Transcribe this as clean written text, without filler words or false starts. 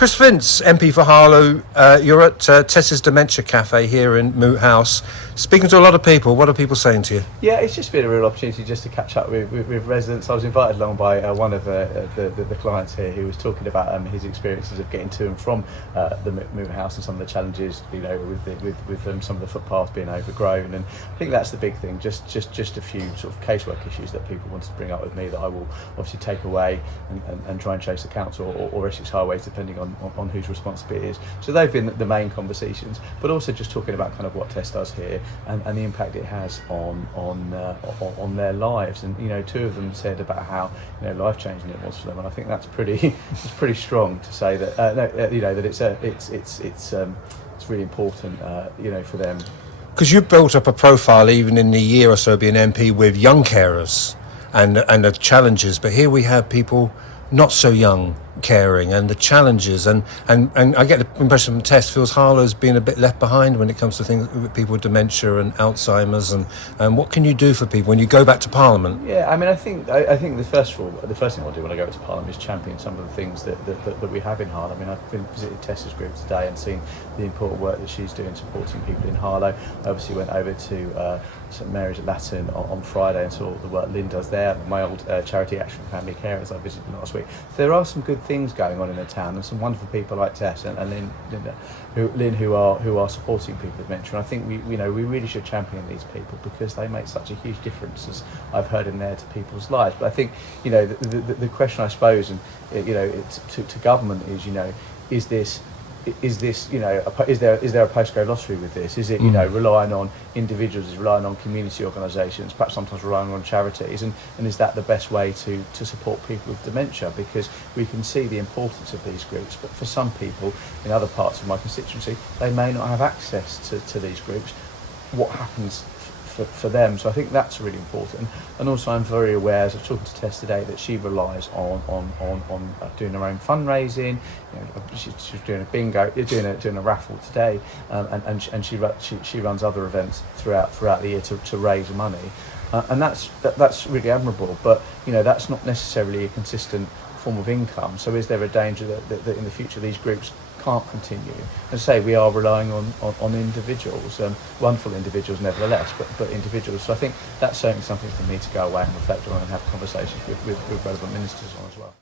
Chris Vince, MP for Harlow, you're at Tess's Dementia Cafe here in Moot House, speaking to a lot of people. What are people saying to you? Yeah, it's just been a real opportunity just to catch up with residents. I was invited along by one of the clients here who was talking about his experiences of getting to and from the Moot House and some of the challenges, you know, with some of the footpaths being overgrown. And I think that's the big thing. Just a few sort of casework issues that people wanted to bring up with me that I will obviously take away and try and chase the council or Essex Highways, depending on whose responsibility it is. So they've been the main conversations, but also just talking about kind of what Tess does here and the impact it has on their lives. And you know, two of them said about how, you know, life changing it was for them, and I think that's pretty strong to say that you know, that it's really important, you know, for them. Because you've built up a profile even in the year or so being MP with young carers and the challenges, but here we have people not so young caring and the challenges and I get the impression from Tess feels Harlow's been a bit left behind when it comes to things with people with dementia and Alzheimer's, and what can you do for people when you go back to Parliament? Yeah, I mean, I think the first thing I'll do when I go to Parliament is champion some of the things that we have in Harlow. I mean, I've visited Tess's group today and seen the important work that she's doing supporting people in Harlow. I obviously went over to St Mary's at Latin on Friday and saw the work Lynn does there, my old charity Action Family Carers I visited last week. So there are some good things going on in the town, and some wonderful people like Tess and Lynn who are supporting people with dementia. And I think we really should champion these people because they make such a huge difference, as I've heard in there, to people's lives. But I think, you know, the question I suppose, and you know, to government is, you know, is this, you know, is there a postcode lottery with this? Is it, you know, relying on individuals, is relying on community organisations, perhaps sometimes relying on charities, and is that the best way to support people with dementia? Because we can see the importance of these groups, but for some people in other parts of my constituency, they may not have access to these groups. What happens for them? So I think that's really important. And also I'm very aware, as I was talking to Tess today, that she relies on doing her own fundraising. You know, she's doing a bingo, doing a raffle today, and she runs other events throughout the year to raise money, and that's really admirable. But you know, that's not necessarily a consistent form of income. So is there a danger that in the future these groups can't continue? As I say, we are relying on individuals, wonderful individuals nevertheless, but individuals. So I think that's certainly something for me to go away and reflect on and have conversations with relevant ministers on as well.